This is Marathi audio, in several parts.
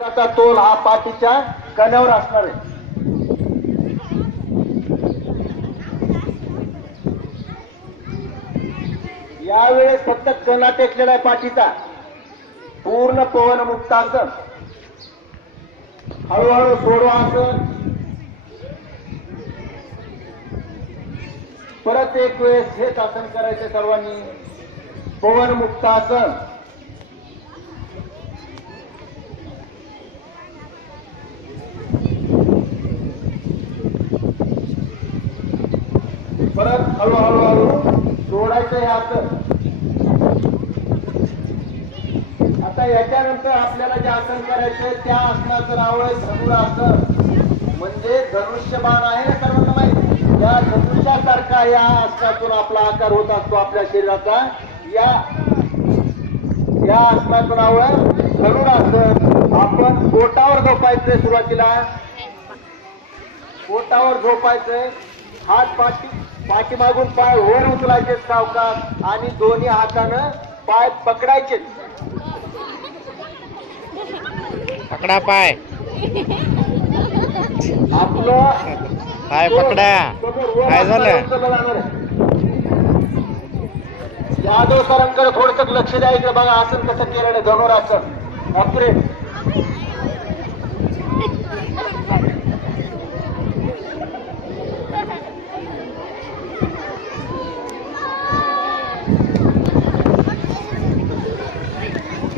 त्याचा तोल हा पाठीच्या कण्यावर असणार आहे. यावेळेस फक्त कणा टेकलेला आहे पाठीचा. पूर्ण पवन मुक्तासन. हळूहळू सोडवा आसन. परत एक वेळेस हेच आसन करायचे सर्वांनी. पवन मुक्तासन. परत हळूहळू सोडायचं हे आसन. आता याच्यानंतर आपल्याला जे आसन करायचंय त्या आसनाचं नाव आहे धनुरासन. म्हणजे धनुष्यबाण आहे ना सर्वांना माहिती. या धनुष्यासारखा या आसनातून आपला आकार होत असतो आपल्या शरीराचा. या आसनाचं नाव आहे धनुरासन. आपण बोटावर झोपायचंय. सुरुवातीला बोटावर झोपायचंय. हात पाठीमागून पाय वर उचलायचे सावकाश आणि दोन्ही हातानं पाय पकडायचे. पकडा पाय. आपलं पाय पकडा. काय झालं? यादव सरांकडे थोडस लक्ष द्यायचं. बघा आसन कसं केलं धनुरासन. बापरे.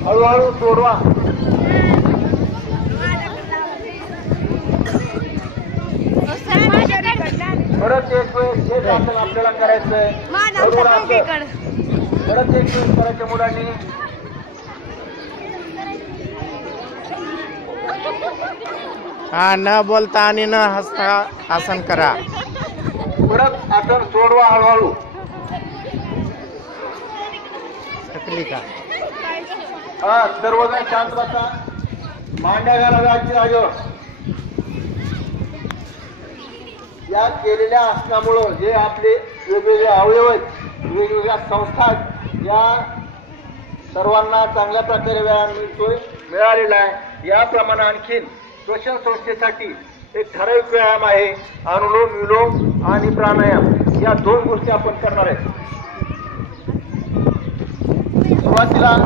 हळूहळू सोडवा. परत एक वेळेस हेच आसन आपल्याला करायचंय. परत एक वेळेस करायच्या मुलांनी. हा, न बोलता आणि न हसता आसन करा. परत आसन सोडवा हळूहळू. थकली का? हा, सर्वजण शांत बसा. मांड्या घाला जागेवर. या केलेल्या आसनामुळं जे आपले वेगवेगळे अवयव आहेत, वेगवेगळ्या संस्था, या सर्वांना चांगल्या प्रकारे व्यायाम मिळालेला आहे. याप्रमाणे आणखीन श्वसन संस्थेसाठी एक ठराविक व्यायाम आहे. अनुलोम विलोम आणि प्राणायाम. या 2 गोष्टी आपण करणार आहे. सुरुवातीला